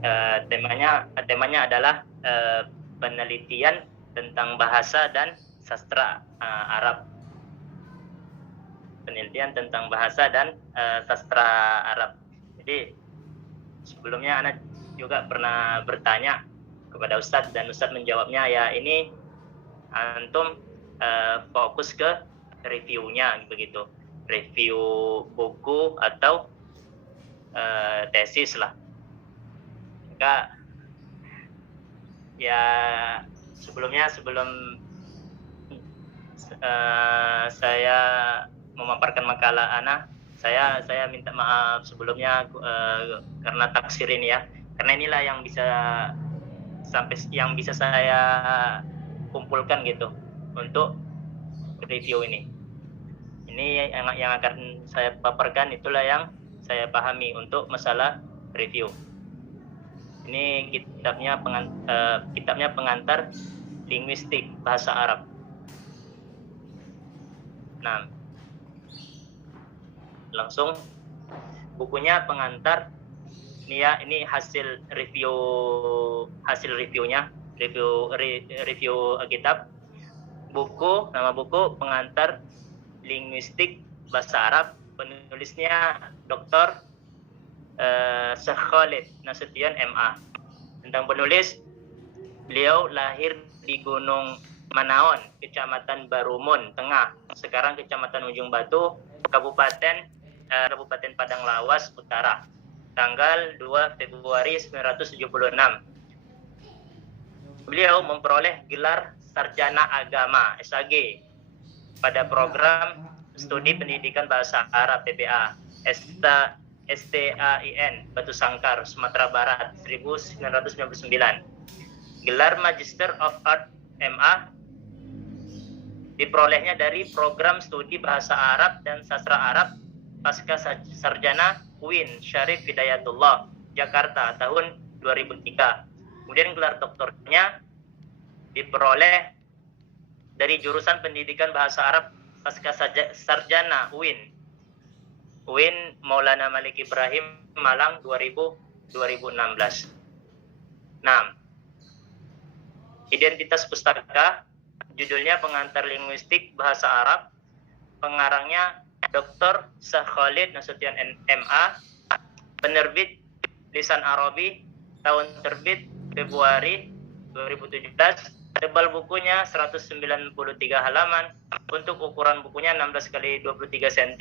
Temanya adalah penelitian tentang bahasa dan sastra Arab. Penelitian tentang bahasa dan sastra Arab. Jadi sebelumnya Ana juga pernah bertanya kepada Ustadz dan Ustadz menjawabnya, ya ini antum fokus ke reviewnya begitu, review buku atau tesis lah. Maka ya sebelum saya memaparkan makalah Ana, saya minta maaf sebelumnya karena taksir ini ya, karena inilah yang bisa saya kumpulkan gitu untuk review ini. Ini yang akan saya paparkan, itulah yang saya pahami untuk masalah review. Ini kitabnya pengantar linguistik bahasa Arab. Nah, langsung bukunya pengantar ini ya, ini hasil reviewnya, review kitab. Nama buku pengantar linguistik bahasa Arab, penulisnya Dr. Syekh Khalid Nasution MA. Tentang penulis, beliau lahir di Gunung Manaon, Kecamatan Barumun Tengah, sekarang Kecamatan Ujung Batu, Kabupaten Padang Lawas Utara, tanggal 2 Februari 1976. Beliau memperoleh gelar Sarjana Agama SAG pada program Studi Pendidikan Bahasa Arab PBA STAIN Batu Sangkar, Sumatera Barat 1999. Gelar Magister of Art MA diperolehnya dari program studi Bahasa Arab dan Sastra Arab Pasca Sarjana UIN Syarif Hidayatullah Jakarta tahun 2003. Kemudian gelar doktornya diperoleh dari jurusan Pendidikan Bahasa Arab Pasca Sarjana UIN Maulana Malik Ibrahim Malang 2016. Nah, identitas pustaka judulnya Pengantar Linguistik Bahasa Arab, pengarangnya Dr. Syekh Khalid Nasution MA, penerbit Lisan Arabi, tahun terbit Februari 2017, tebal bukunya 193 halaman, untuk ukuran bukunya 16 x 23 cm,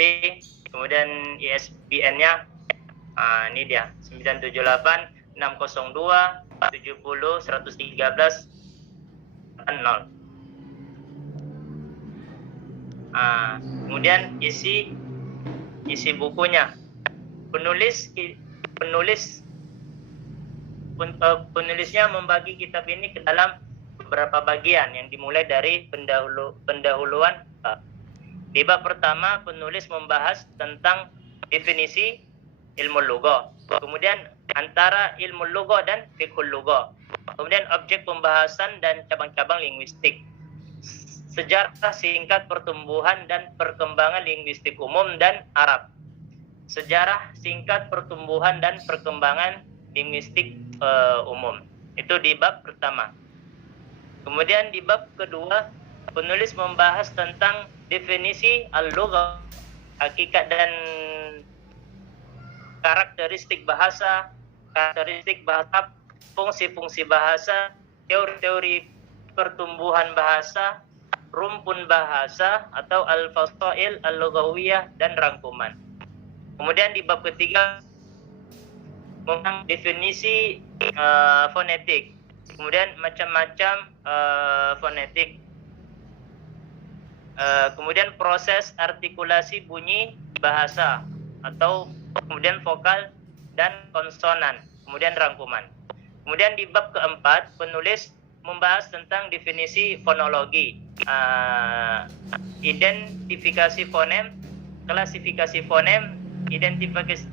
kemudian ISBN-nya ini dia 978 602 70 113 0. Kemudian isi bukunya, penulisnya membagi kitab ini ke dalam beberapa bagian yang dimulai dari pendahuluan. Di bab pertama penulis membahas tentang definisi ilmu lugha, kemudian antara ilmu lugha dan fiqhul lugha, kemudian objek pembahasan dan cabang-cabang linguistik, sejarah singkat pertumbuhan dan perkembangan linguistik umum dan Arab, sejarah singkat pertumbuhan dan perkembangan linguistik umum. Itu di bab pertama. Kemudian di bab kedua penulis membahas tentang definisi al-lugha, hakikat dan karakteristik bahasa, fungsi-fungsi bahasa, teori-teori pertumbuhan bahasa, rumpun bahasa atau al-fasail al-lughawiyah dan rangkuman. Kemudian di bab ketiga tentang definisi fonetik, kemudian macam-macam fonetik, kemudian proses artikulasi bunyi bahasa atau kemudian vokal dan konsonan, kemudian rangkuman. Kemudian di bab keempat penulis membahas tentang definisi fonologi, identifikasi fonem, klasifikasi fonem, identifikasi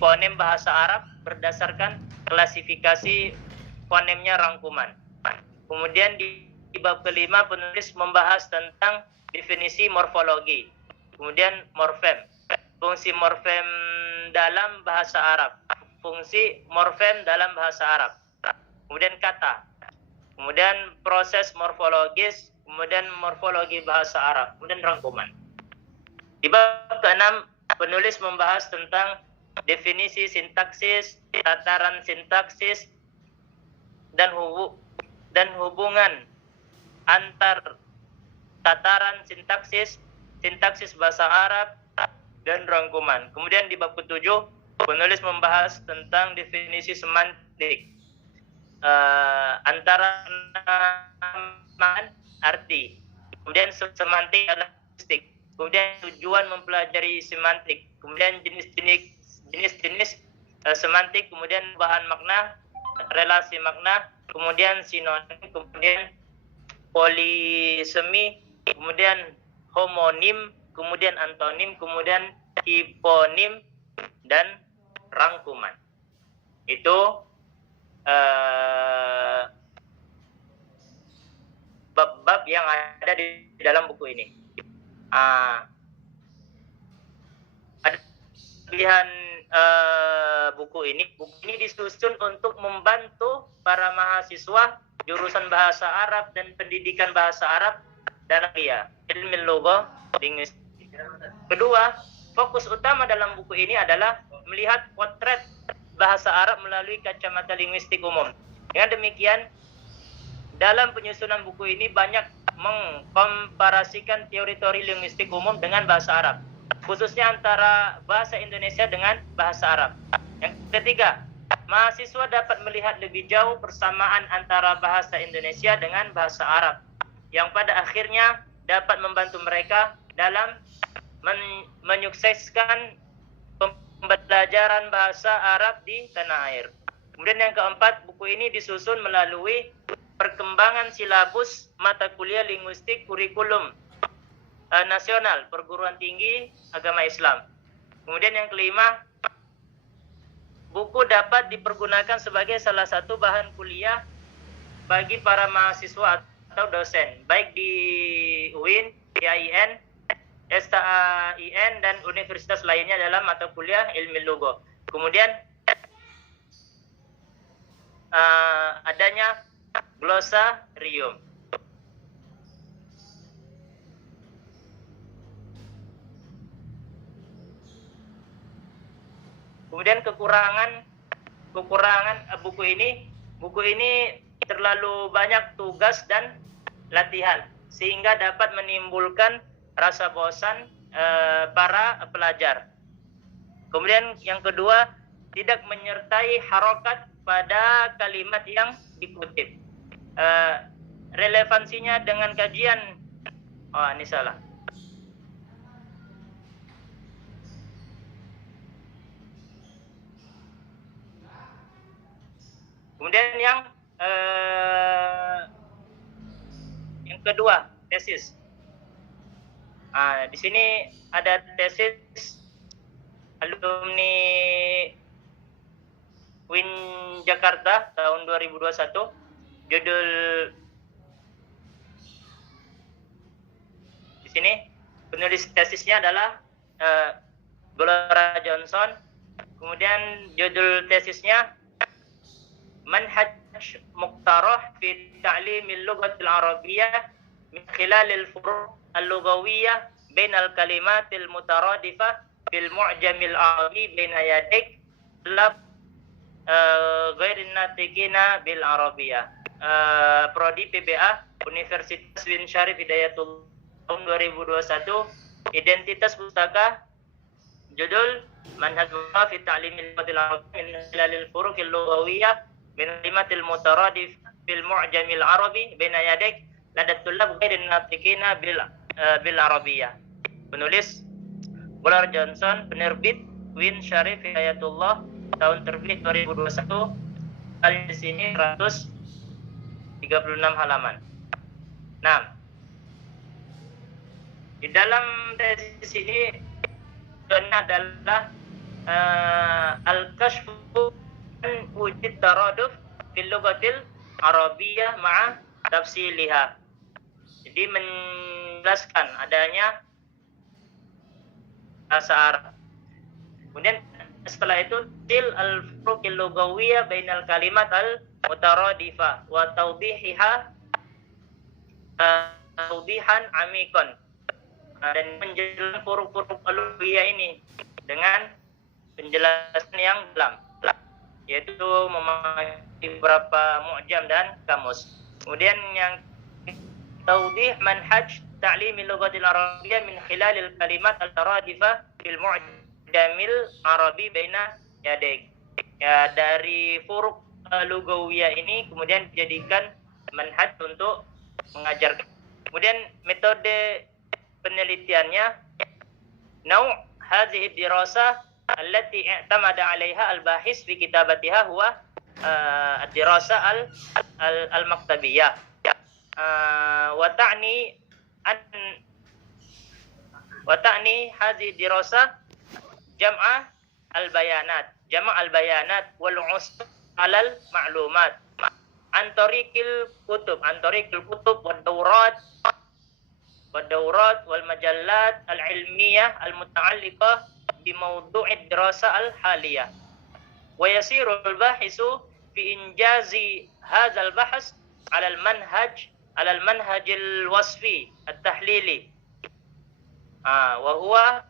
fonem bahasa Arab berdasarkan klasifikasi fonemnya rangkuman. Kemudian di bab kelima penulis membahas tentang definisi morfologi, kemudian morfem, fungsi morfem dalam bahasa Arab, fungsi morfem dalam bahasa Arab, kemudian kata, kemudian proses morfologis, kemudian morfologi bahasa Arab, kemudian rangkuman. Di bab ke-6, penulis membahas tentang definisi sintaksis, tataran sintaksis, dan hubungan antar tataran sintaksis, sintaksis bahasa Arab, dan rangkuman. Kemudian di bab ke-7, penulis membahas tentang definisi semantik, antara nama arti, kemudian semantik adalah linguistik, kemudian tujuan mempelajari semantik, kemudian jenis-jenis semantik, kemudian bahan makna, relasi makna, kemudian sinonim, kemudian polisemi, kemudian homonim, kemudian antonim, kemudian hiponim, dan rangkuman. Itu bab-bab yang ada di dalam buku ini. Ada pilihan buku ini disusun untuk membantu para mahasiswa jurusan bahasa Arab dan pendidikan bahasa Arab dalam ilmu lugha linguistik. Kedua, fokus utama dalam buku ini adalah melihat potret bahasa Arab melalui kacamata linguistik umum. Dengan demikian, dalam penyusunan buku ini banyak mengkomparasikan teori-teori linguistik umum dengan bahasa Arab, khususnya antara bahasa Indonesia dengan bahasa Arab. Yang ketiga, mahasiswa dapat melihat lebih jauh persamaan antara bahasa Indonesia dengan bahasa Arab, yang pada akhirnya dapat membantu mereka dalam menyukseskan pembelajaran bahasa Arab di tanah air. Kemudian yang keempat, buku ini disusun melalui perkembangan silabus mata kuliah linguistik kurikulum nasional perguruan tinggi agama Islam. Kemudian yang kelima, buku dapat dipergunakan sebagai salah satu bahan kuliah bagi para mahasiswa atau dosen, baik di UIN, IAIN, STAIN, dan universitas lainnya dalam mata kuliah ilmu lugha. Kemudian adanya glosarium. Kemudian kekurangan buku ini terlalu banyak tugas dan latihan sehingga dapat menimbulkan rasa bosan para pelajar. Kemudian yang kedua, tidak menyertai harokat pada kalimat yang dikutip. Relevansinya dengan kajian, ini salah. Kemudian yang kedua, tesis. Di sini ada tesis alumni UIN Jakarta tahun 2021. Judul di sini penulis tesisnya adalah Gloria Johnson. Kemudian judul tesisnya Manhaj Muqtarah fi Ta'lim al-Lughah al-Arabiyyah min khilal al-furu' al-lughawiyah bain al-kalimat al-mutaradifah fil mu'jam al-arabi baina yadik lab ghair an-natiqina bil arabiyyah. Prodi PBA Universitas Bin Syarif Hidayatullah tahun 2021. Identitas pustaka judul Manhaj Muqtarah fi Ta'lim al-Lughah al-Arabiyyah min khilal al-furu' al-lughawiyah min kalimatil mutaradif bil mu'jamil arabi baina yadik ladat tullab ghairin natiqina bil arabiyyah. Penulis Gloria Johnson, penerbit Win Syarif Hidayatullah, tahun terbit 2021. Kali di sini 136 halaman. Nah, di dalam tesis ini adalah al-kashfu wujud taraduf fil lughatil arabiyyah ma'a tafsiliha. Jadi menjelaskan adanya bahasa Arab. Kemudian setelah itu til al-furuqil lughawiyah bainal kalimat al-mutaradifah wa tawdihiha tawdihan amikon. Dan menjelaskan huruf-huruf lughawiyah ini dengan penjelasan yang dalam, yaitu memahami beberapa mu'jam dan kamus. Kemudian yang tawdih manhaj ta'limil lughatil arabiyyah min khilalil kalimat al-taradifah fil mu'jamil arabi baina yadik. Ya, dari huruf lughawiyah ini kemudian dijadikan manhaj untuk mengajar. Kemudian metode penelitiannya, nau' hadhihi dirasah allati i'tamada 'alaiha al-bahis fi kitabatiha huwa ad-dirasah al-maktabiyah. Wa ta'ni hadhihi dirasah jam'a al-bayanat wal 'usd 'alal ma'lumat an tariqil kutub wad-dawrat wal majallat al-ilmiyah al-muta'alliqah bi mawdu'id dirasah al-haliyah. Wa yasiru al-bahisu fi injazi hadzal bahs 'ala al-manhaj al-wasfi at-tahlili. Wa huwa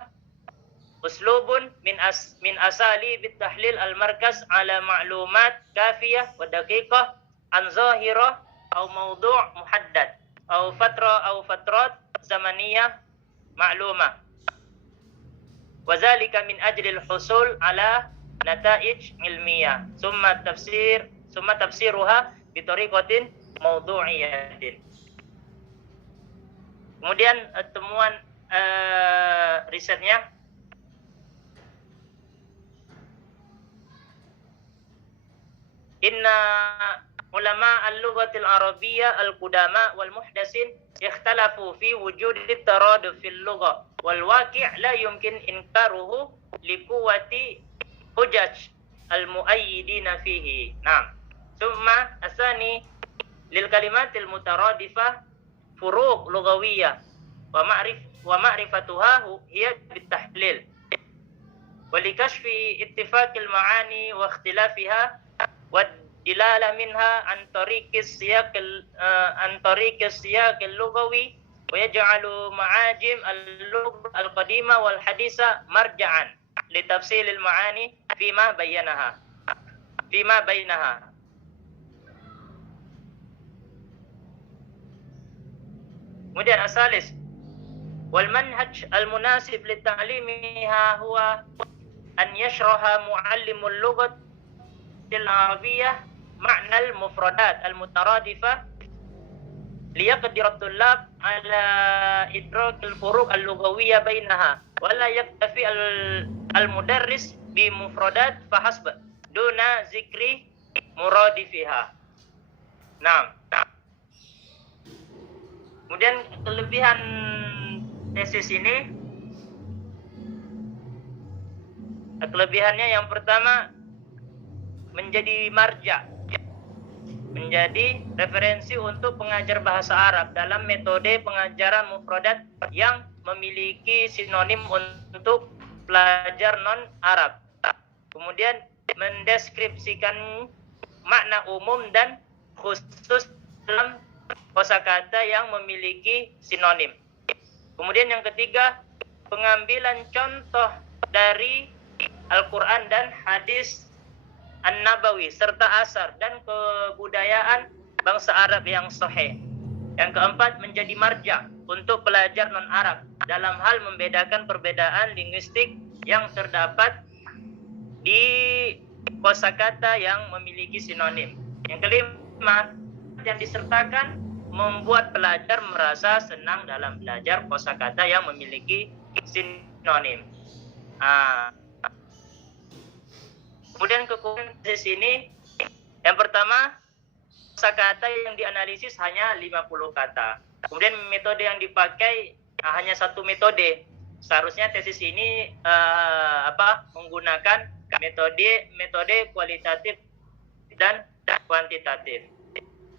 uslubun min asali bit-tahlil al-markaz 'ala ma'lumat kafiyah wa daqiqah an zahirah aw mawdu' muhaddad aw fatrat zamaniyah ma'lumah. Wa zalika min ajli al-husul 'ala nata'ij ilmiyah summa tafsiruha bi tariqatin mawdu'iyyatin. Kemudian temuan risetnya, inna ulama al-lughatil arabiyyah al-qudama wal muhdasin ikhtalafu fi wujud at-taraduf fil lugha wal waqi' la yumkin inkaruhu li quwwati hujaj al-muayyidina fihi. Nah, summa asani lil kalimatil mutaradifah furuq lughawiyyah wa ma'rifatuha hiya bit-tahlil wa likashfi ittifaqil ma'ani wa ikhtilafiha wa dilala minha an tariqis siyaqil lughawi wa yaj'alu ma'ajim al-lugh al-qadima wal haditha marja'an li tafsilil ma'ani fima bainaha. Kemudian asalis wal manhaj al-munasib li ta'limiha huwa an yashraha mu'allimul lughatil arabiyyah ma'na al-mufradat al-mutaradifah liyaqdir at-tullab ala idrak al-furuq al-lughawiyyah bainaha wa la yaktafi al-mudarris bi mufradat fahasb duna zikri muradifiha. Nah, kemudian kelebihan tesis ini, kelebihannya yang pertama menjadi marja, menjadi referensi untuk pengajar bahasa Arab dalam metode pengajaran mufradat yang memiliki sinonim untuk pelajar non-Arab. Kemudian mendeskripsikan makna umum dan khusus dalam kosakata yang memiliki sinonim. Kemudian yang ketiga, pengambilan contoh dari Al-Quran dan hadis An-Nabawi serta asar dan kebudayaan bangsa Arab yang sahih. Yang keempat, menjadi marja untuk pelajar non-Arab dalam hal membedakan perbedaan linguistik yang terdapat di kosakata yang memiliki sinonim. Yang kelima, yang disertakan membuat pelajar merasa senang dalam belajar kosakata yang memiliki sinonim. Kemudian kekuatan di sini, yang pertama, kosakata yang dianalisis hanya 50 kata. Kemudian metode yang dipakai hanya satu metode. Seharusnya tesis ini menggunakan metode kualitatif dan kuantitatif.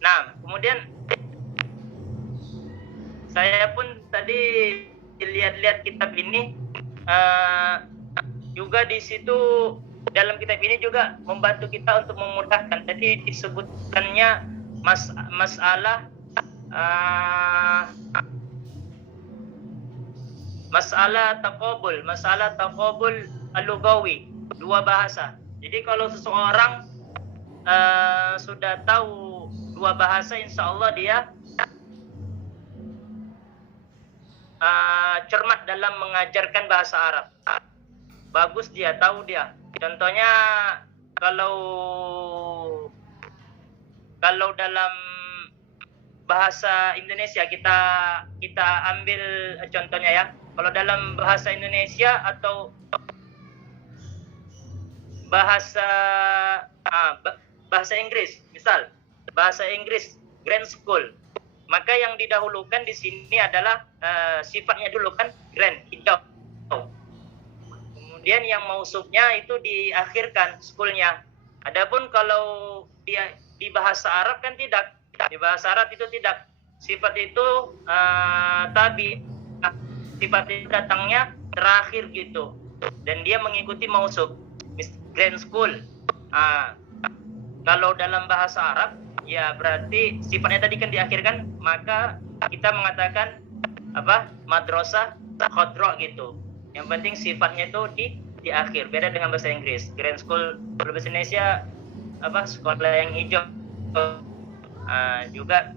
Nah, kemudian saya pun tadi lihat-lihat kitab ini juga juga di situ dalam kitab ini juga membantu kita untuk memudahkan. Jadi disebutkannya masalah taqabul al-lughawi, dua bahasa. Jadi kalau seseorang sudah tahu dua bahasa, insya Allah dia cermat dalam mengajarkan bahasa Arab. Bagus dia, tahu dia. Contohnya kalau dalam bahasa Indonesia kita ambil contohnya ya. Kalau dalam bahasa Indonesia atau bahasa Inggris, misal bahasa Inggris grand school, maka yang didahulukan di sini adalah sifatnya dulu kan grand, hijau. Kemudian yang mausufnya itu diakhirkan schoolnya. Adapun kalau dia di bahasa Arab kan tidak. Di bahasa Arab itu tidak. Sifat itu tabi. Sifat itu datangnya terakhir gitu. Dan dia mengikuti mausuf. Grand school. Kalau dalam bahasa Arab, ya berarti sifatnya tadi kan diakhirkan, maka kita mengatakan madrasah khadra gitu. Yang penting sifatnya itu di akhir. Beda dengan bahasa Inggris. Grand school bahasa Indonesia sekolah yang hijau. Juga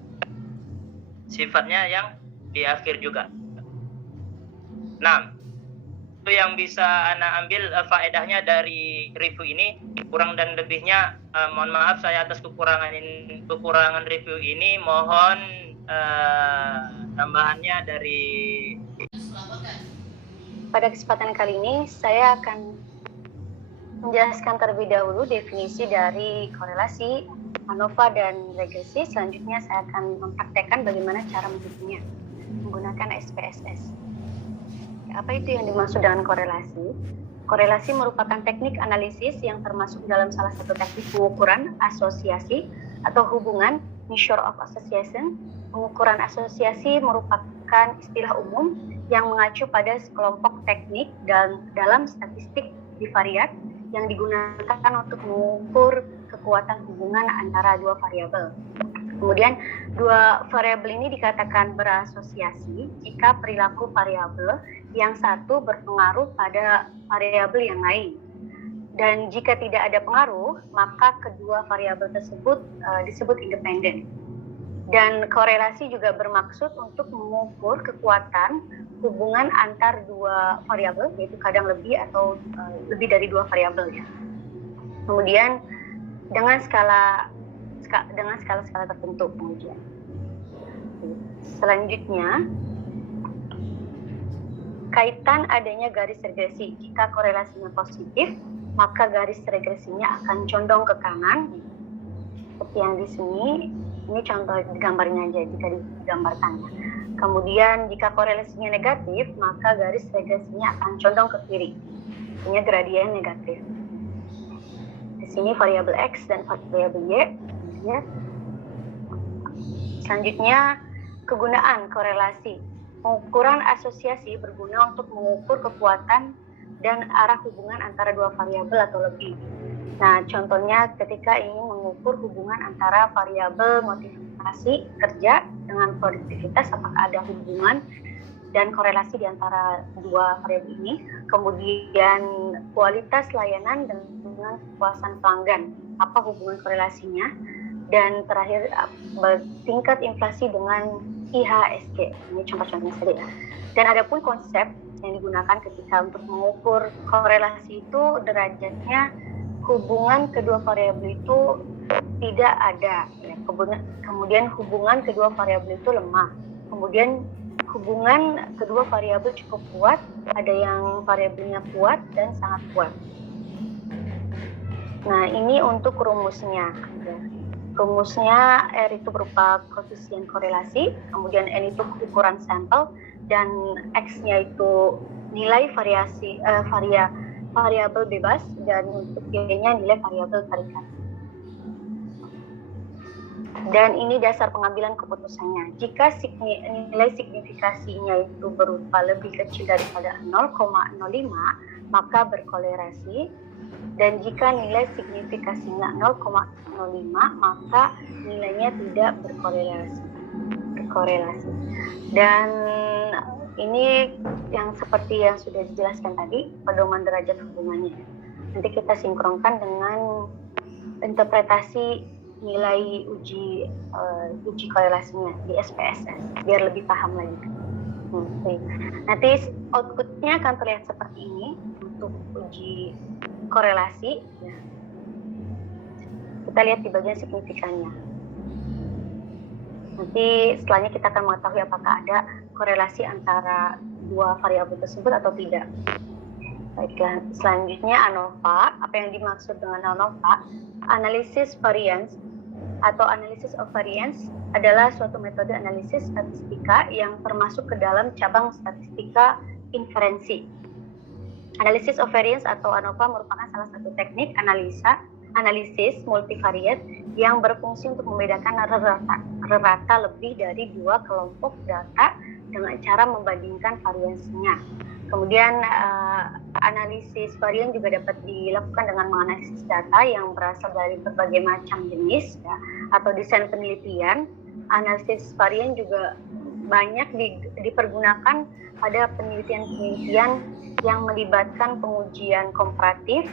sifatnya yang di akhir juga. Nah, itu yang bisa Ana ambil faedahnya dari review ini. Kurang dan lebihnya mohon maaf saya atas kekurangan review ini. Mohon tambahannya dari. Pada kesempatan kali ini saya akan menjelaskan terlebih dahulu definisi dari korelasi, ANOVA, dan regresi. Selanjutnya saya akan mempraktekkan bagaimana cara menghitungnya menggunakan SPSS. Apa itu yang dimaksud dengan korelasi? Korelasi merupakan teknik analisis yang termasuk dalam salah satu teknik pengukuran asosiasi atau hubungan, measure of association. Pengukuran asosiasi merupakan istilah umum yang mengacu pada sekelompok teknik dalam statistik bivariat yang digunakan untuk mengukur kekuatan hubungan antara dua variabel. Kemudian, dua variabel ini dikatakan berasosiasi jika perilaku variabel yang satu berpengaruh pada variabel yang lain. Dan jika tidak ada pengaruh, maka kedua variabel tersebut disebut independen. Dan korelasi juga bermaksud untuk mengukur kekuatan hubungan antar dua variabel, yaitu kadang lebih atau lebih dari dua variabel ya. Kemudian dengan skala tertentu pengujian. Selanjutnya, kaitan adanya garis regresi. Jika korelasinya positif, maka garis regresinya akan condong ke kanan. Seperti yang di sini, ini contoh gambarnya aja jika digambarkan. Kemudian jika korelasinya negatif, maka garis regresinya akan condong ke kiri. Ini gradien negatif. Di sini variabel X dan variabel Y. Ya. Selanjutnya, kegunaan korelasi. Pengukuran asosiasi berguna untuk mengukur kekuatan dan arah hubungan antara dua variabel atau lebih. Nah, contohnya ketika ingin mengukur hubungan antara variabel motivasi kerja dengan produktivitas, apakah ada hubungan dan korelasi di antara dua variabel ini. Kemudian kualitas layanan dengan kepuasan pelanggan, apa hubungan korelasinya. Dan terakhir, tingkat inflasi dengan IHSG. Ini contoh-contohnya saja. Dan ada pun konsep yang digunakan ketika untuk mengukur korelasi itu derajatnya hubungan kedua variabel itu tidak ada. Kemudian hubungan kedua variabel itu lemah. Kemudian hubungan kedua variabel cukup kuat, ada yang variabelnya kuat dan sangat kuat. Nah, ini untuk rumusnya. Rumusnya R itu berupa koefisien korelasi, kemudian N itu ukuran sampel, dan X-nya itu nilai variabel bebas, dan untuk Y-nya nilai variabel tarikan. Dan ini dasar pengambilan keputusannya. Jika nilai signifikasinya itu berupa lebih kecil daripada 0,05, maka berkolerasi, dan jika nilai signifikasinya 0,05 maka nilainya tidak berkorelasi. Dan ini yang seperti yang sudah dijelaskan tadi, pedoman derajat hubungannya. Nanti kita sinkronkan dengan interpretasi nilai uji korelasinya di SPSS biar lebih paham lagi. Nanti outputnya akan terlihat seperti ini untuk uji korelasi. Kita lihat di bagian signifikannya. Nanti setelahnya kita akan mengetahui apakah ada korelasi antara dua variabel tersebut atau tidak. Baiklah, selanjutnya ANOVA. Apa yang dimaksud dengan ANOVA? Analisis variance atau analysis of variance adalah suatu metode analisis statistika yang termasuk ke dalam cabang statistika inferensi. Analisis of variance atau ANOVA merupakan salah satu teknik analisis multivariate yang berfungsi untuk membedakan rata lebih dari dua kelompok data dengan cara membandingkan variansinya. Kemudian analisis varian juga dapat dilakukan dengan menganalisis data yang berasal dari berbagai macam jenis atau desain penelitian. Analisis varian juga banyak dipergunakan pada penelitian-penelitian yang melibatkan pengujian komparatif,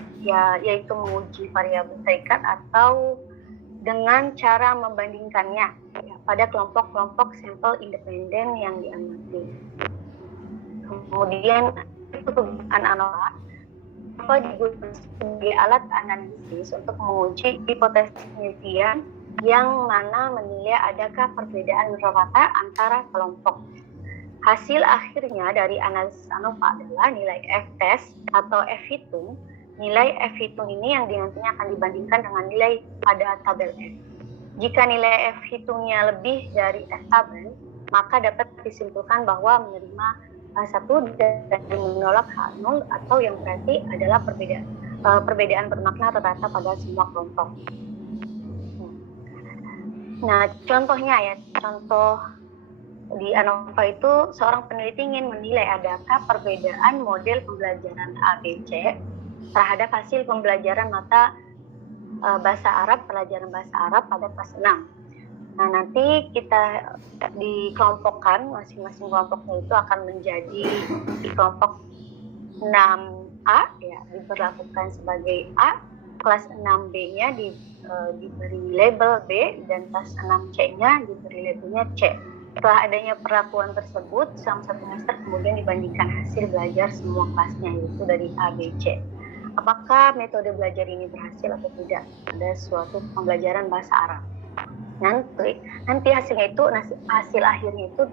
yaitu menguji variabel terikat atau dengan cara membandingkannya pada kelompok-kelompok sampel independen yang diamati. Kemudian penggunaan ANOVA digunakan sebagai alat analisis untuk menguji hipotesis penelitian yang mana menilai adakah perbedaan rata antara kelompok. Hasil akhirnya dari analisis ANOVA adalah nilai F-test atau F-hitung. Nilai F-hitung ini yang nantinya akan dibandingkan dengan nilai pada tabel F. Jika nilai F-hitungnya lebih dari F-tabel, maka dapat disimpulkan bahwa menerima H1 dan menolak H0 atau yang berarti adalah perbedaan bermakna rata pada semua kelompok. Nah, contohnya contoh di ANOVA itu seorang peneliti ingin menilai adakah perbedaan model pembelajaran ABC terhadap hasil pembelajaran mata pelajaran bahasa Arab pada kelas 6. Nah, nanti kita dikelompokkan, masing-masing kelompoknya itu akan menjadi di kelompok 6A, diberlakukan sebagai A, kelas 6B-nya diberi label B, dan kelas 6C-nya diberi labelnya C. Setelah adanya perlakuan tersebut, selama 1 semester kemudian dibandingkan hasil belajar semua kelasnya, yaitu dari A, B, C. Apakah metode belajar ini berhasil atau tidak pada suatu pembelajaran bahasa Arab? Nanti hasil akhirnya itu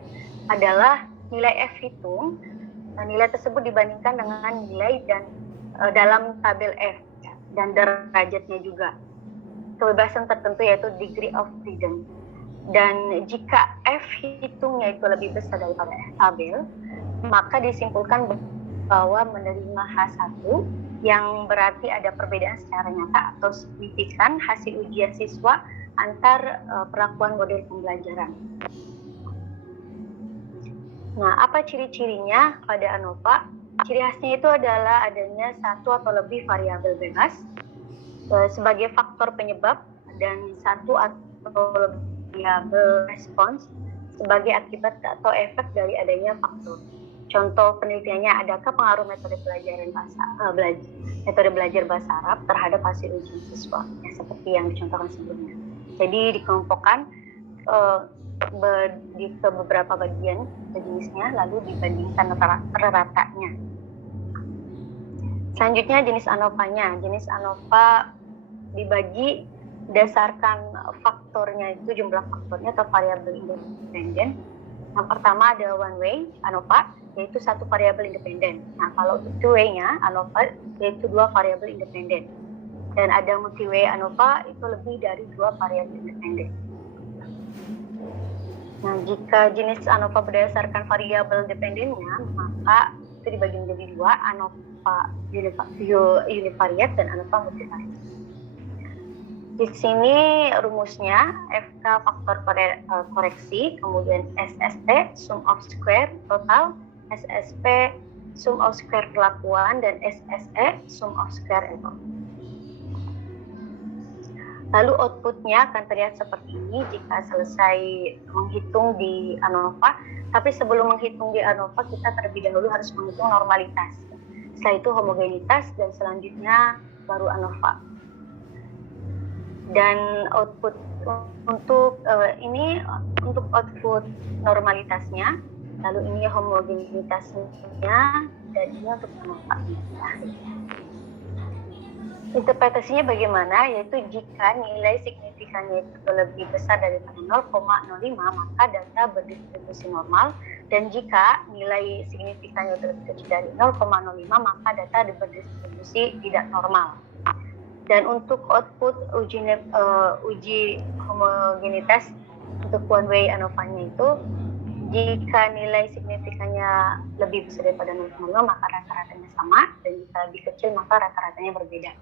adalah nilai F hitung. Nilai tersebut dibandingkan dengan nilai dan dalam tabel F dan derajatnya juga. Kebebasan tertentu yaitu degree of freedom. Dan jika F hitungnya itu lebih besar daripada F tabel, maka disimpulkan bahwa menerima H1 yang berarti ada perbedaan secara nyata atau signifikan hasil ujian siswa antar perlakuan model pembelajaran. Nah, apa ciri-cirinya pada ANOVA? Ciri khasnya itu adalah adanya satu atau lebih variabel bebas sebagai faktor penyebab dan satu atau lebih variabel respons sebagai akibat atau efek dari adanya faktor. Contoh penelitiannya, adakah pengaruh metode belajar bahasa Arab terhadap hasil ujian siswa? Seperti yang dicontohkan sebelumnya. Jadi dikelompokkan ke beberapa bagian jenisnya, lalu dibandingkan ratanya. Selanjutnya jenis ANOVA-nya. Jenis ANOVA dibagi berdasarkan faktornya, itu jumlah faktornya atau variabel independen. Yang pertama ada one way ANOVA, yaitu satu variabel independen. Nah, kalau two way-nya ANOVA yaitu dua variabel independen. Dan ada multi-way ANOVA itu lebih dari dua variabel independen. Nah, jika jenis ANOVA berdasarkan variabel dependennya, maka itu dibagi menjadi dua, ANOVA univariate dan ANOVA multivariate. Di sini rumusnya FK faktor koreksi, kemudian SST sum of square total, SSP sum of square perlakuan, dan SSE sum of square error. Lalu outputnya akan terlihat seperti ini jika selesai menghitung di ANOVA. Tapi sebelum menghitung di ANOVA, kita terlebih dahulu harus menghitung normalitas. Setelah itu homogenitas, dan selanjutnya baru ANOVA. Dan output untuk ini untuk output normalitasnya, lalu ini homogenitasnya, dan ini untuk ANOVA. Interpretasinya bagaimana? Yaitu jika nilai signifikannya itu lebih besar daripada 0,05, maka data berdistribusi normal. Dan jika nilai signifikannya itu lebih kecil dari 0,05, maka data berdistribusi tidak normal. Dan untuk output uji homogenitas untuk one way ANOVA-nya itu, jika nilai signifikannya lebih besar daripada 0,5, maka rata-ratanya sama, dan jika lebih kecil maka rata-ratanya berbeda.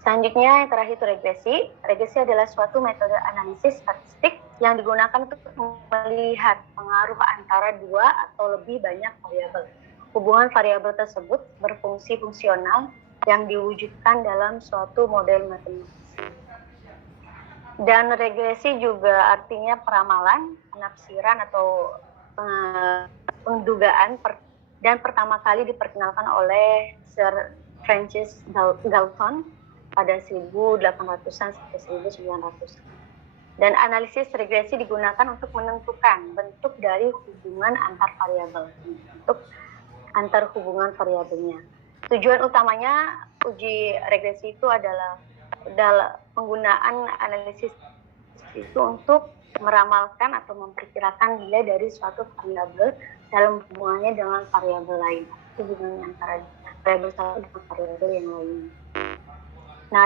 Selanjutnya yang terakhir itu regresi. Regresi adalah suatu metode analisis statistik yang digunakan untuk melihat pengaruh antara dua atau lebih banyak variabel. Hubungan variabel tersebut berfungsi fungsional yang diwujudkan dalam suatu model matematis. Dan regresi juga artinya peramalan, penafsiran atau pendugaan, dan pertama kali diperkenalkan oleh Sir Francis Galton pada 1800-an sampai 1900. Dan analisis regresi digunakan untuk menentukan bentuk dari hubungan antar variabel, bentuk antar hubungan variabelnya. Tujuan utamanya uji regresi itu adalah penggunaan analisis itu untuk meramalkan atau memperkirakan nilai dari suatu variabel dalam hubungannya dengan variabel lain. Hubungannya antara variabel satu dengan variabel yang lain. Nah,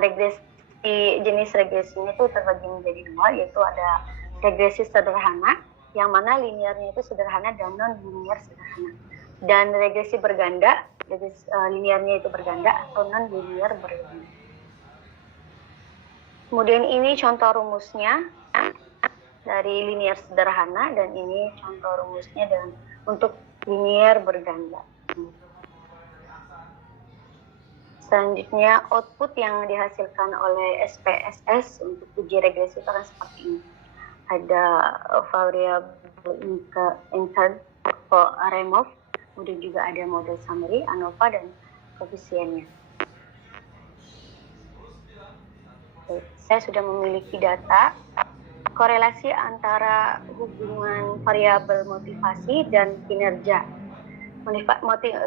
jenis regresinya itu terbagi menjadi dua, yaitu ada regresi sederhana, yang mana linearnya itu sederhana dan non-linear sederhana. Dan regresi berganda, linearnya itu berganda atau non-linear berganda. Kemudian ini contoh rumusnya dari linear sederhana, dan ini contoh rumusnya untuk linear berganda. Selanjutnya output yang dihasilkan oleh SPSS untuk uji regresi itu akan seperti ini. Ada variable entered for remove, kemudian juga ada model summary, ANOVA, dan koefisiennya. Saya sudah memiliki data korelasi antara hubungan variabel motivasi dan kinerja.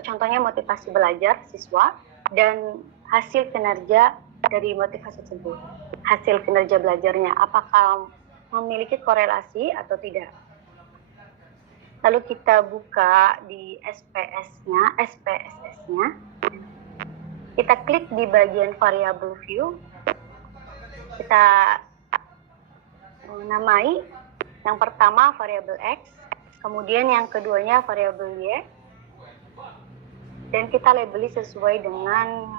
Contohnya motivasi belajar siswa dan hasil kinerja dari motivasi tersebut. Hasil kinerja belajarnya apakah memiliki korelasi atau tidak. Lalu kita buka di SPSS-nya. Kita klik di bagian variable view. Kita namai yang pertama variabel X, kemudian yang keduanya variabel Y, dan kita labeli sesuai dengan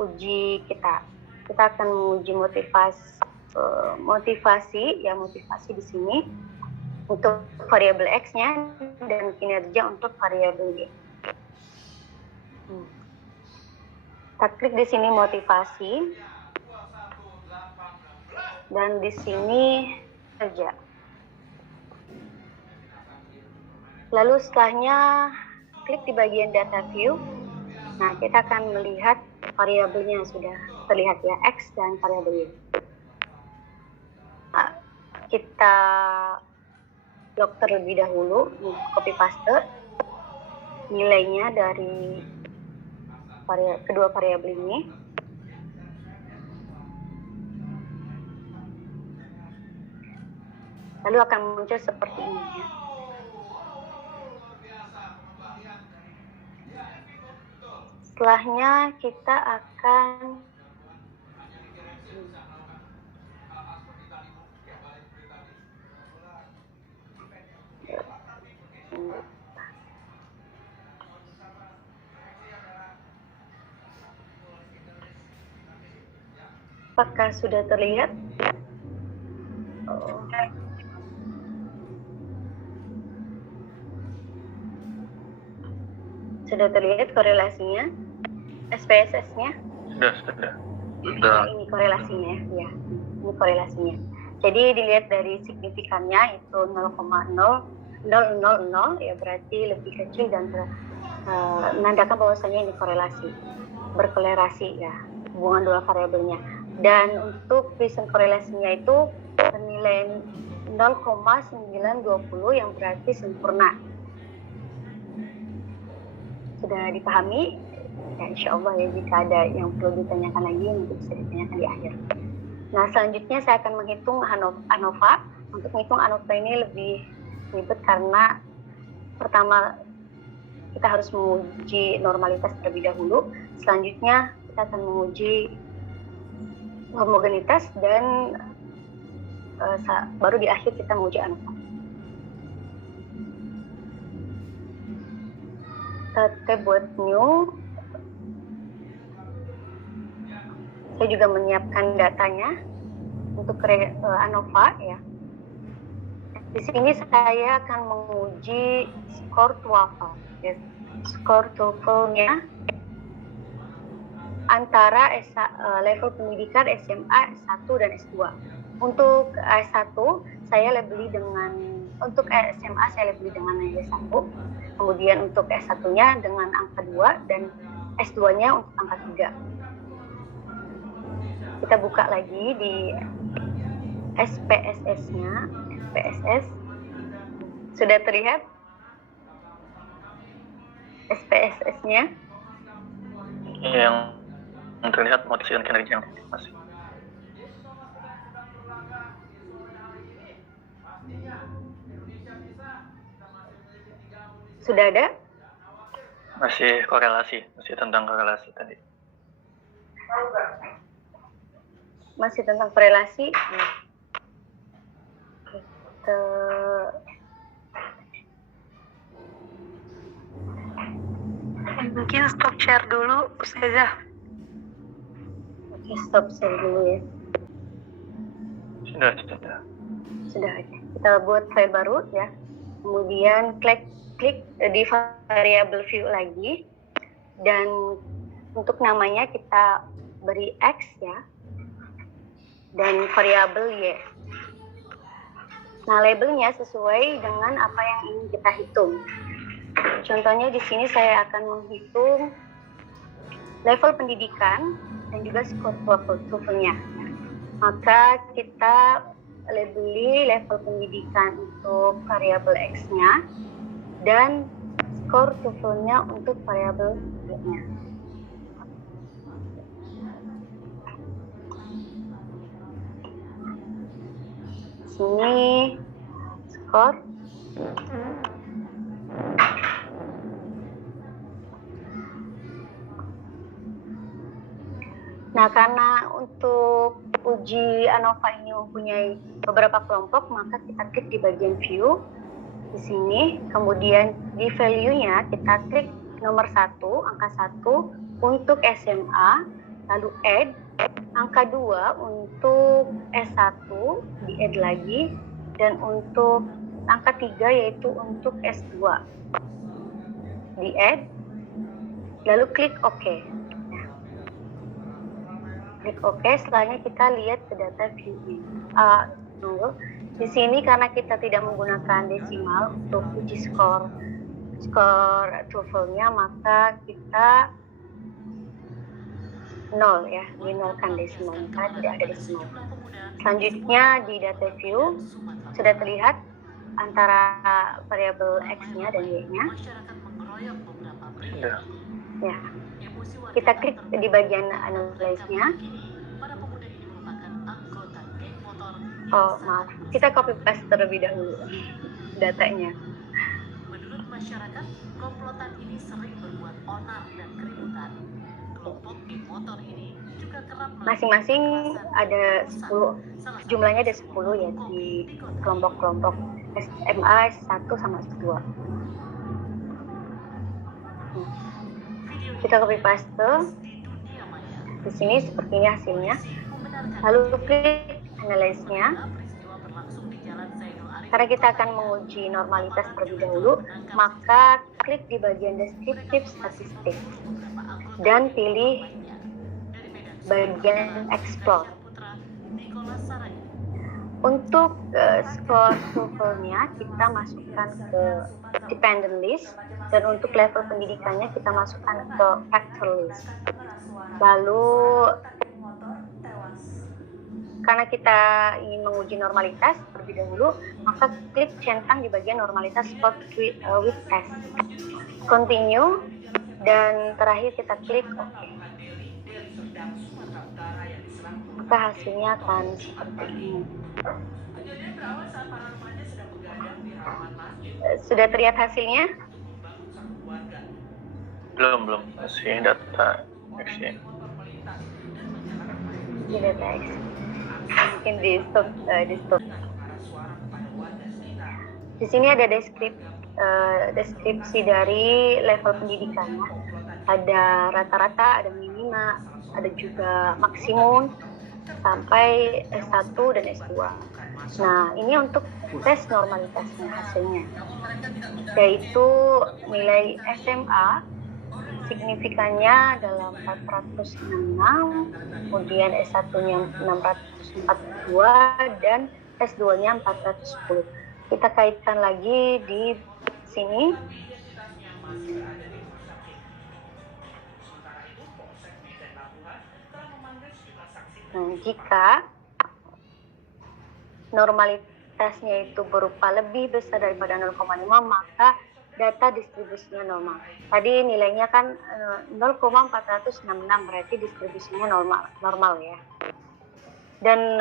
uji kita. Kita akan menguji motivasi di sini untuk variabel X-nya dan kinerja untuk variabel Y. Kita klik di sini motivasi. Dan di sini kerja. Lalu setelahnya klik di bagian data view. Nah, kita akan melihat variabelnya sudah terlihat ya, X dan variabel Y. Nah, kita blok terlebih dahulu, copy paste nilainya dari kedua variabel ini. Lalu akan muncul seperti ini ya. Setelahnya kita akan apakah sudah terlihat? Sudah terlihat korelasinya, SPSS-nya? Sudah. Ini korelasinya, ya. Ini korelasinya. Jadi dilihat dari signifikannya itu 0,0000, ya berarti lebih kecil dan menandakan bahwasanya ini korelasi, berkorelasi ya, hubungan dua variabelnya. Dan untuk Pearson korelasinya itu bernilai 0,920 yang berarti sempurna. Sudah dipahami? Ya, insya Allah ya, jika ada yang perlu ditanyakan lagi nanti bisa ditanyakan di akhir. Nah, selanjutnya saya akan menghitung ANOVA. Untuk menghitung ANOVA ini lebih ribet karena pertama kita harus menguji normalitas terlebih dahulu. Selanjutnya kita akan menguji homogenitas dan baru di akhir kita menguji ANOVA. Kita buat new. Saya juga menyiapkan datanya untuk ANOVA ya. Di sini saya akan menguji skor TOEFL. Ya. Skor TOEFL-nya antara level pendidikan SMA, S1 dan S2. Untuk S1 saya labeli untuk SMA saya labeli dengan nilai 1. Kemudian untuk S1-nya dengan angka 2 dan S2-nya untuk angka 3. Kita buka lagi di SPSS-nya. SPSS sudah terlihat SPSS-nya? Yang terlihat motivasi dan kinerja masih. Sudah ada? Masih korelasi, masih tentang korelasi tadi. Masih tentang korelasi. Mungkin stop share dulu, Ustazah. Oke, stop share dulu ya. Sudah. Sudah, oke. Kita buat file baru ya. Kemudian klik di variable view lagi. Dan untuk namanya kita beri X ya. Dan variabel Y. Nah, labelnya sesuai dengan apa yang ingin kita hitung. Contohnya di sini saya akan menghitung level pendidikan dan juga skor TOEFL-nya. Maka kita labeli level pendidikan untuk variabel X-nya dan skor TOEFL-nya untuk variabel Y-nya. Sini skor. Nah, karena untuk uji ANOVA ini mempunyai beberapa kelompok, maka kita klik di bagian view di sini, kemudian di value-nya kita klik nomor 1, angka 1 untuk SMA, lalu add angka 2 untuk S1 di add lagi, dan untuk angka 3 yaitu untuk S2 di add, lalu klik OK. Klik OK, setelahnya kita lihat ke data view ini. Di sini karena kita tidak menggunakan desimal untuk uji skor TOEFL-nya, maka kita 0 ya, dinolkan desimal karena tidak ada desimal. Selanjutnya di data view sudah terlihat antara variabel X-nya dan Y-nya. Ya. Kita klik di bagian analyze-nya. Oh, maaf. Kita copy paste terlebih dahulu datanya. Menurut masyarakat, komplotan ini sering berbuat onar dan keributan. Kelompok geng motor ini juga kerap masing-masing ada 10, jumlahnya ada 10 ya di kelompok-kelompok SMA, S1 sama S2. Kita copy paste. Di sini seperti ini hasilnya. Lalu klik analyze-nya. Karena kita akan menguji normalitas terlebih dahulu, maka klik di bagian deskriptif statistik dan pilih bagian explore. Untuk score TOEFL-nya kita masukkan ke dependent list, dan untuk level pendidikannya kita masukkan ke factor list. Lalu karena kita ingin menguji normalitas terlebih dahulu, maka klik centang di bagian normalitas spot with test. Continue, dan terakhir kita klik OK. Maka hasilnya akan seperti ini. Sudah terlihat hasilnya? Belum. Masih data X-nya. Di data X. Mungkin di stop. Di sini ada deskripsi dari level pendidikannya. Ada rata-rata, ada minima, ada juga maksimum sampai S1 dan S2. Nah, ini untuk tes normalitasnya hasilnya, yaitu nilai SMA signifikannya dalam 466, kemudian S1-nya 642, dan S2-nya 410. Kita kaitkan lagi di sini. Nah, jika normalitasnya itu berupa lebih besar daripada 0,5, maka data distribusinya normal. Tadi nilainya kan 0,466, berarti distribusinya normal ya. Dan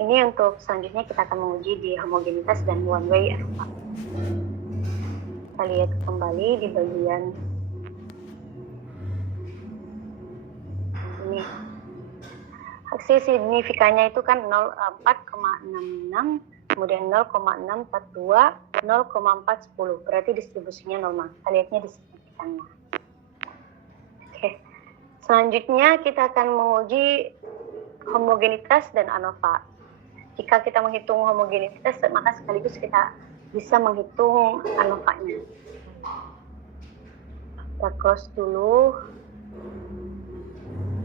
ini untuk selanjutnya kita akan menguji di homogenitas dan one way ANOVA. Kita lihat kembali di bagian ini. Aksi signifikannya itu kan 4,66, kemudian 0,642, 0,410. Berarti distribusinya normal. Kita lihatnya di signifikannya. Oke. Selanjutnya kita akan menguji homogenitas dan ANOVA. Jika kita menghitung homogenitas, maka sekaligus kita bisa menghitung ANOVA-nya. Kita close dulu.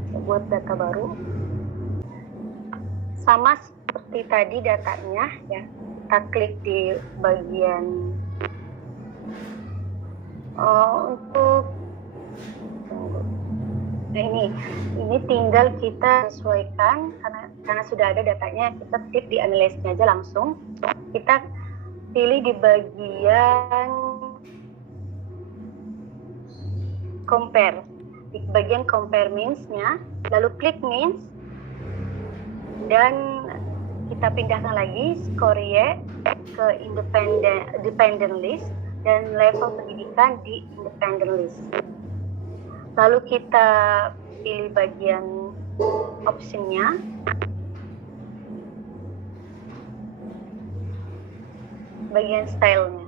Kita buat data baru. Sama seperti tadi datanya ya, kita klik di bagian untuk ini tinggal kita sesuaikan karena sudah ada datanya. Kita klik di analyze-nya aja langsung. Kita pilih di bagian compare, di bagian compare means-nya, lalu klik means. Dan kita pindahkan lagi score ke dependent list dan level pendidikan di independent list. Lalu kita pilih bagian optionnya. Bagian stylenya.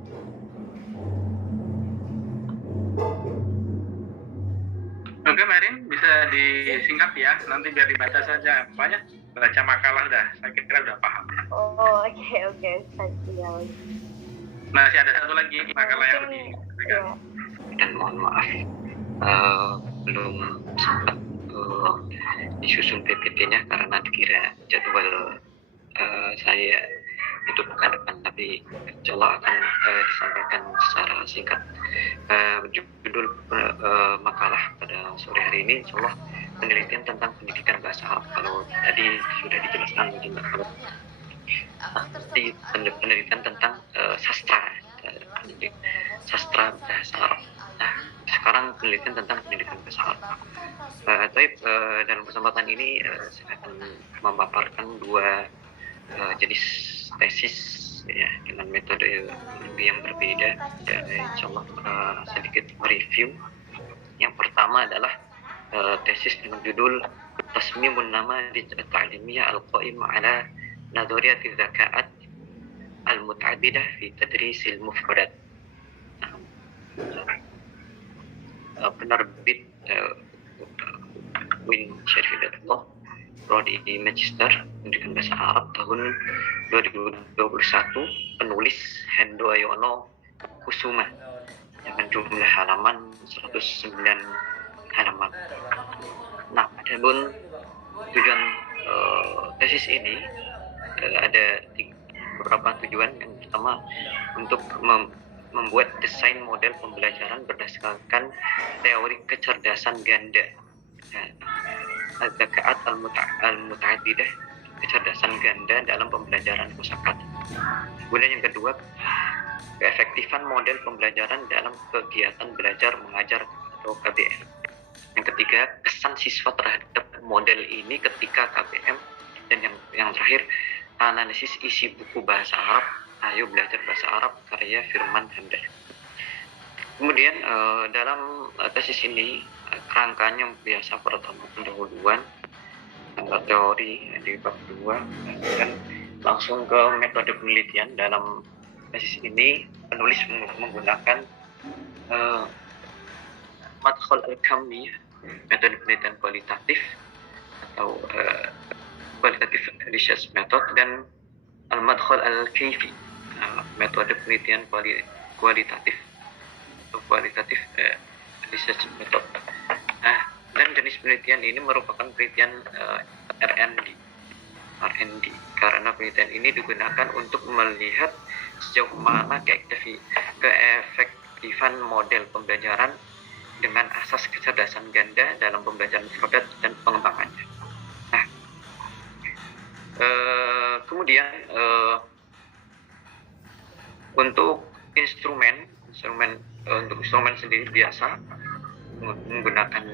Oke, Marin, bisa disingkat ya, nanti biar dibaca saja. Apanya? Baca makalah dah, saya kira udah paham. Oh, oke, saya. Masih ada satu lagi makalah yang lebih ya. Dan mohon maaf, belum sempat disusun PPT-nya karena dikira jadwal saya itu bukan depan, tapi insya Allah akan disampaikan secara singkat. Judul makalah pada sore hari ini insya Allah penelitian tentang pendidikan bahasa Arab. Kalau tadi sudah dijelaskan mungkin penelitian tentang sastra bahasa Arab. Nah, sekarang penelitian tentang pendidikan bahasa Arab. Dalam kesempatan ini saya akan memaparkan dua jenis tesis ya, dengan metode yang berbeda. Insya Allah sedikit review. Yang pertama adalah tesis dengan judul Tasmimun Namadij At-Ta'limiyah Al-Qa'im ala Nadhariyat Dzaka'at Al-Muta'addidah fi Tadris Al-Mufradat. Penerbit Win Syarifidatullah, Prodi Magister Pendidikan Bahasa Arab tahun 2021, penulis Hendo Ayono Kusuma. dengan jumlah halaman 109 halaman. Nah, adapun tujuan tesis ini ada beberapa tujuan. Yang pertama, untuk membuat desain model pembelajaran berdasarkan teori kecerdasan ganda, az-zakaat al-muta'addidah, kecerdasan ganda dalam pembelajaran kosakata. Kemudian yang kedua, keefektifan model pembelajaran dalam kegiatan belajar mengajar atau KBM. Yang ketiga, kesan siswa terhadap model ini ketika KBM. Dan yang terakhir, analisis isi buku bahasa Arab Ayo Belajar Bahasa Arab karya Firman Hamdan. Kemudian dalam tesis ini kerangkanya biasa pertama pendahuluan, teori di bab 2, dan langsung ke metode penelitian. Dalam tesis ini penulis menggunakan madkhal al-kammi, metode penelitian kualitatif atau qualitative research method, dan al-madkhal al-kayfi, metode penelitian kualitatif atau qualitative research method. Nah, dan jenis penelitian ini merupakan penelitian R&D karena penelitian ini digunakan untuk melihat sejauh mana keefektifan model pembelajaran dengan asas kecerdasan ganda dalam pembelajaran produk dan pengembangannya. Nah, kemudian untuk instrumen sendiri biasa menggunakan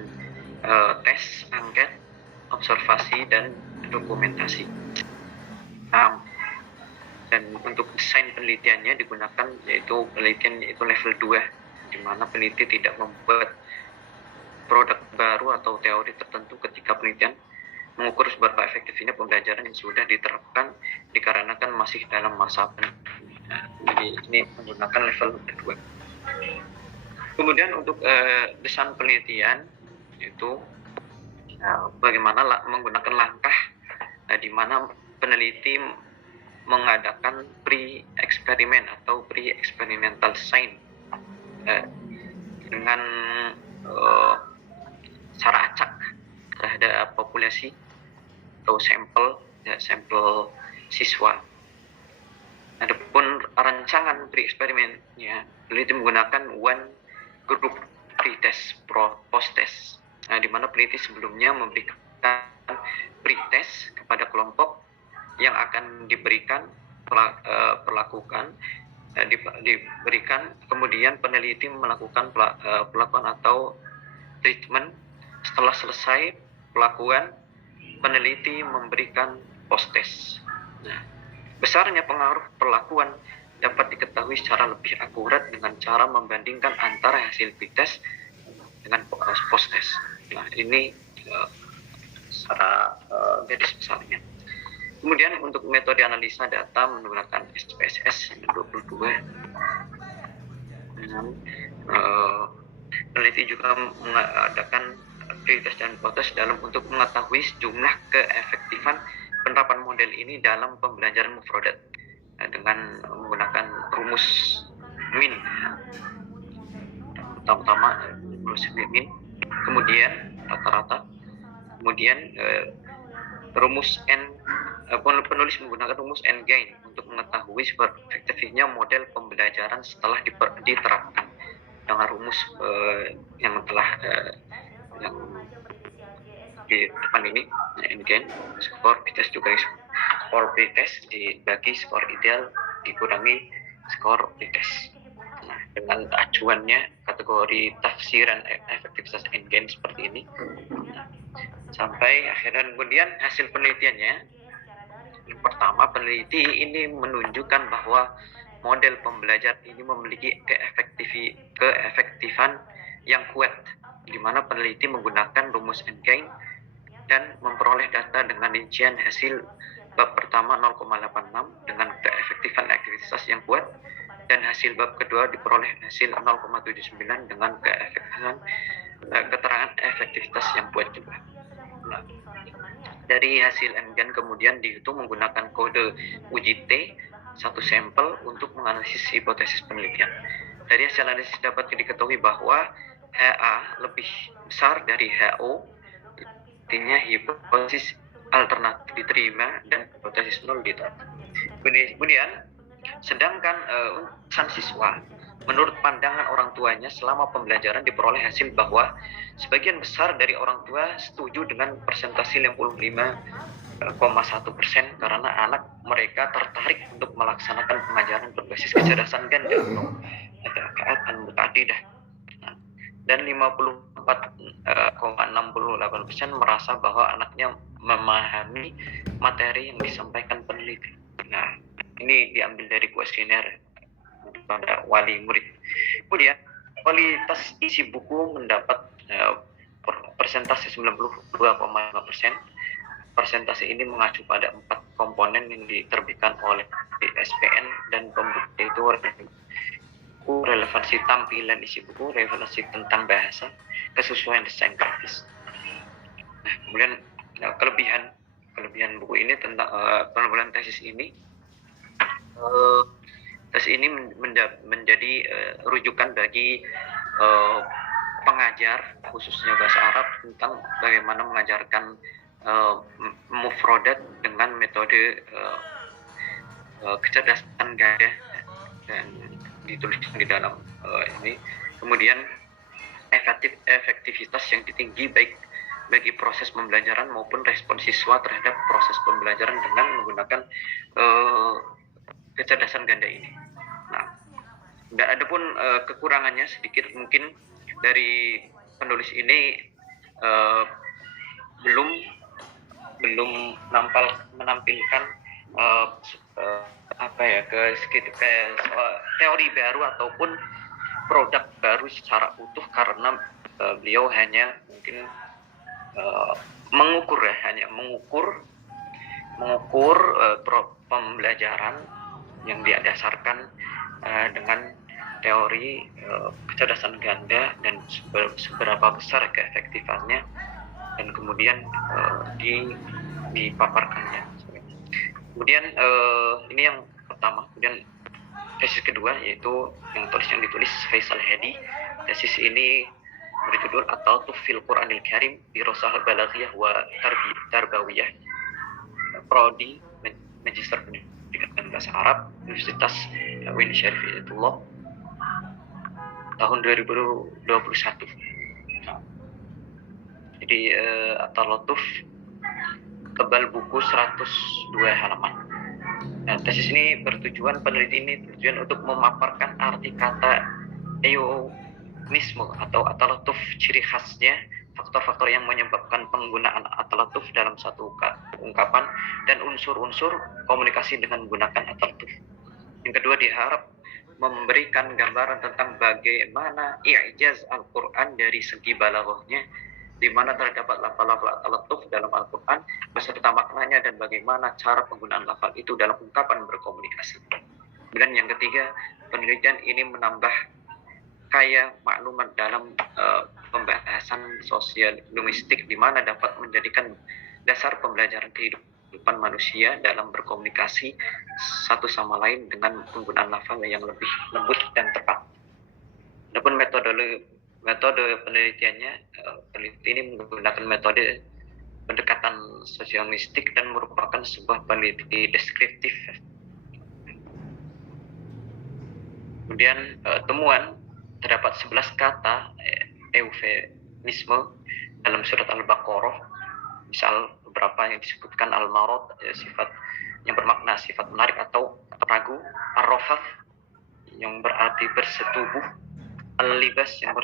tes, angket, observasi, dan dokumentasi. Nah, dan untuk desain penelitiannya digunakan yaitu level 2, di mana peneliti tidak membuat produk baru atau teori tertentu ketika penelitian mengukur seberapa efektifnya pembelajaran yang sudah diterapkan dikarenakan masih dalam masa penelitian. Jadi ini menggunakan level 2. Kemudian untuk desain penelitian itu bagaimana menggunakan langkah di mana peneliti mengadakan pre-eksperimen atau pre-experimental design dengan cara acak terhadap populasi atau sampel siswa. Adapun rancangan pre-eksperimennya, peneliti menggunakan one group pre-test post-test, di mana peneliti sebelumnya memberikan pre-test kepada kelompok yang akan diberikan diberikan, kemudian peneliti melakukan pelakuan atau treatment. Setelah selesai pelakuan, peneliti memberikan post-test. Nah, besarnya pengaruh perlakuan dapat diketahui secara lebih akurat dengan cara membandingkan antara hasil pre-test dengan post-test. Nah, ini secara garis besarnya. Kemudian untuk metode analisa data menggunakan SPSS 22. Peneliti juga mengadakan pre-test dan post-test untuk mengetahui jumlah keefektifan penerapan model ini dalam pembelajaran mufradat dengan menggunakan rumus min. Pertama rumus min, kemudian rata-rata, kemudian rumus n. Penulis menggunakan rumus n gain untuk mengetahui seberapa efektifnya model pembelajaran setelah diterapkan dengan rumus yang telah yang di depan ini, n gain, skor pretest juga skor pretest dibagi skor ideal dikurangi skor pretest. Nah, dengan acuannya kategori tafsiran efektivitas n gain seperti ini. Nah, sampai akhirnya kemudian hasil penelitiannya. Yang pertama, peneliti ini menunjukkan bahwa model pembelajaran ini memiliki keefektifan yang kuat, di mana peneliti menggunakan rumus N-gain dan memperoleh data dengan rincian hasil bab pertama 0,86 dengan keefektifan aktivitas yang kuat, dan hasil bab kedua diperoleh hasil 0,79 dengan keefektifan keterangan efektivitas yang kuat juga. Nah, dari hasil N-gain kemudian dihitung menggunakan kode uji T satu sampel untuk menganalisis hipotesis penelitian. Dari hasil analisis dapat diketahui bahwa HA lebih besar dari HO, artinya hipotesis alternatif diterima dan hipotesis nol ditolak. Kemudian, sedangkan sang siswa, menurut pandangan orang tuanya selama pembelajaran diperoleh hasil bahwa sebagian besar dari orang tua setuju dengan persentase 55,1% karena anak mereka tertarik untuk melaksanakan pengajaran berbasis kecerdasan ganda atau AKAT al-muta'addidah. Dan 54,68% merasa bahwa anaknya memahami materi yang disampaikan peneliti. Nah, ini diambil dari kuesioner pada wali murid. Kemudian, kualitas isi buku mendapat persentase 92,5%. Persentase ini mengacu pada 4 komponen yang diterbitkan oleh SPN dan pembukti itu relevansi tampilan isi buku, relevansi tentang bahasa, kesesuaian desain grafis. Nah, kemudian kelebihan buku ini tentang penulisan tesis ini. Tes ini menjadi rujukan bagi pengajar khususnya bahasa Arab tentang bagaimana mengajarkan mufrodat dengan metode kecerdasan ganda dan dituliskan di dalam ini. Kemudian efektivitas yang tinggi baik bagi proses pembelajaran maupun respon siswa terhadap proses pembelajaran dengan menggunakan kecerdasan ganda ini. Nah, ada pun kekurangannya sedikit mungkin dari penulis ini belum menampilkan teori baru ataupun produk baru secara utuh karena beliau hanya mungkin mengukur pembelajaran yang didasarkan dengan teori kecerdasan ganda dan seberapa besar keefektifannya dan kemudian dipaparkannya. Kemudian ini yang pertama. Kemudian tesis kedua yaitu yang ditulis Faisal Hadi. Tesis ini berjudul At-Ta'atuf fil Qur'anil Karim Dirasah Balaghiyah wa Tarbawiyah, Prodi Magister Pendidikan Bahasa Arab Universitas Win Syarif Hidayatullah tahun 2021. Jadi At-Ta'atuf tebal buku 102 halaman. Nah, tesis ini peneliti ini bertujuan untuk memaparkan arti kata eufemisme atau at-talatuf, ciri khasnya, faktor-faktor yang menyebabkan penggunaan at-talatuf dalam satu ungkapan, dan unsur-unsur komunikasi dengan menggunakan at-talatuf. Yang kedua, diharap memberikan gambaran tentang bagaimana i'jaz Al-Quran dari segi balaghahnya, di mana terdapat lafal-lafal at-talatuf dalam Al-Quran beserta maknanya dan bagaimana cara penggunaan lafal itu dalam ungkapan berkomunikasi. Kemudian yang ketiga, penelitian ini menambah kaya maklumat dalam pembahasan sosial linguistik di mana dapat menjadikan dasar pembelajaran kehidupan manusia dalam berkomunikasi satu sama lain dengan penggunaan lafal yang lebih lembut dan tepat. Adapun metode penelitiannya, peneliti ini menggunakan metode pendekatan sosiolinguistik dan merupakan sebuah peneliti deskriptif. Kemudian temuan terdapat 11 kata eufemisme dalam surat Al-Baqarah. Misal beberapa yang disebutkan al-marad, sifat yang bermakna sifat menarik atau ragu, ar-rafath yang berarti bersetubuh, al-libas yang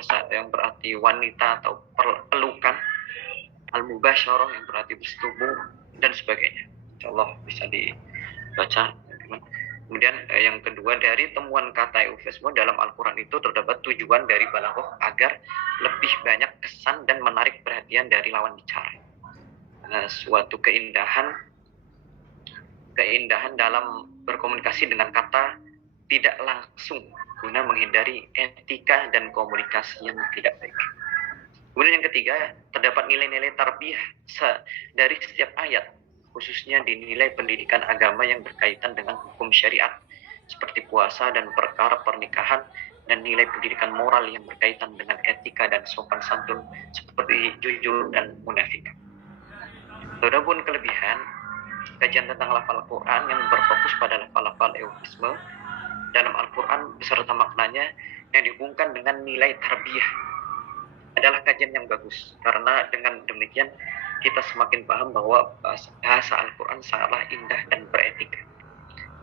berarti wanita atau pelukan, al-mubasyarah yang berarti bersetubuh, dan sebagainya. Insyaallah bisa dibaca. Kemudian yang kedua, dari temuan kata eufemisme dalam Al-Quran itu terdapat tujuan dari balaghah agar lebih banyak kesan dan menarik perhatian dari lawan bicara. Suatu keindahan dalam berkomunikasi dengan kata tidak langsung guna menghindari etika dan komunikasi yang tidak baik. Kemudian yang ketiga, terdapat nilai-nilai tarbiyah dari setiap ayat, khususnya di nilai pendidikan agama yang berkaitan dengan hukum syariat seperti puasa dan perkara pernikahan dan nilai pendidikan moral yang berkaitan dengan etika dan sopan santun seperti jujur dan munafik. Adapun kelebihan, kajian tentang lafal Al-Quran yang berfokus pada lafal-lafal eufemisme dalam Al-Quran beserta maknanya yang dihubungkan dengan nilai tarbiyah adalah kajian yang bagus, karena dengan demikian kita semakin paham bahwa bahasa Al-Quran sangatlah indah dan beretika.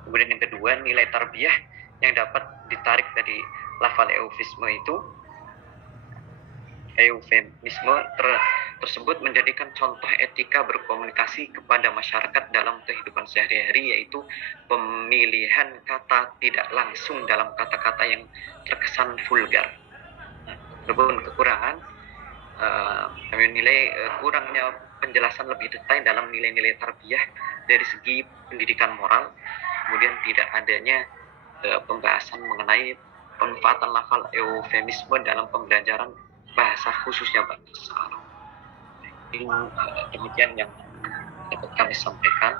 Kemudian yang kedua, nilai tarbiyah yang dapat ditarik dari lafal eufemisme tersebut menjadikan contoh etika berkomunikasi kepada masyarakat dalam kehidupan sehari-hari, yaitu pemilihan kata tidak langsung dalam kata-kata yang terkesan vulgar. Adapun kekurangan, kami menilai kurangnya penjelasan lebih detail dalam nilai-nilai tarbiyah dari segi pendidikan moral, kemudian tidak adanya pembahasan mengenai pemanfaatan lafal eufemisme dalam pembelajaran bahasa khususnya bahasa Arab. Demikian yang dapat kami sampaikan.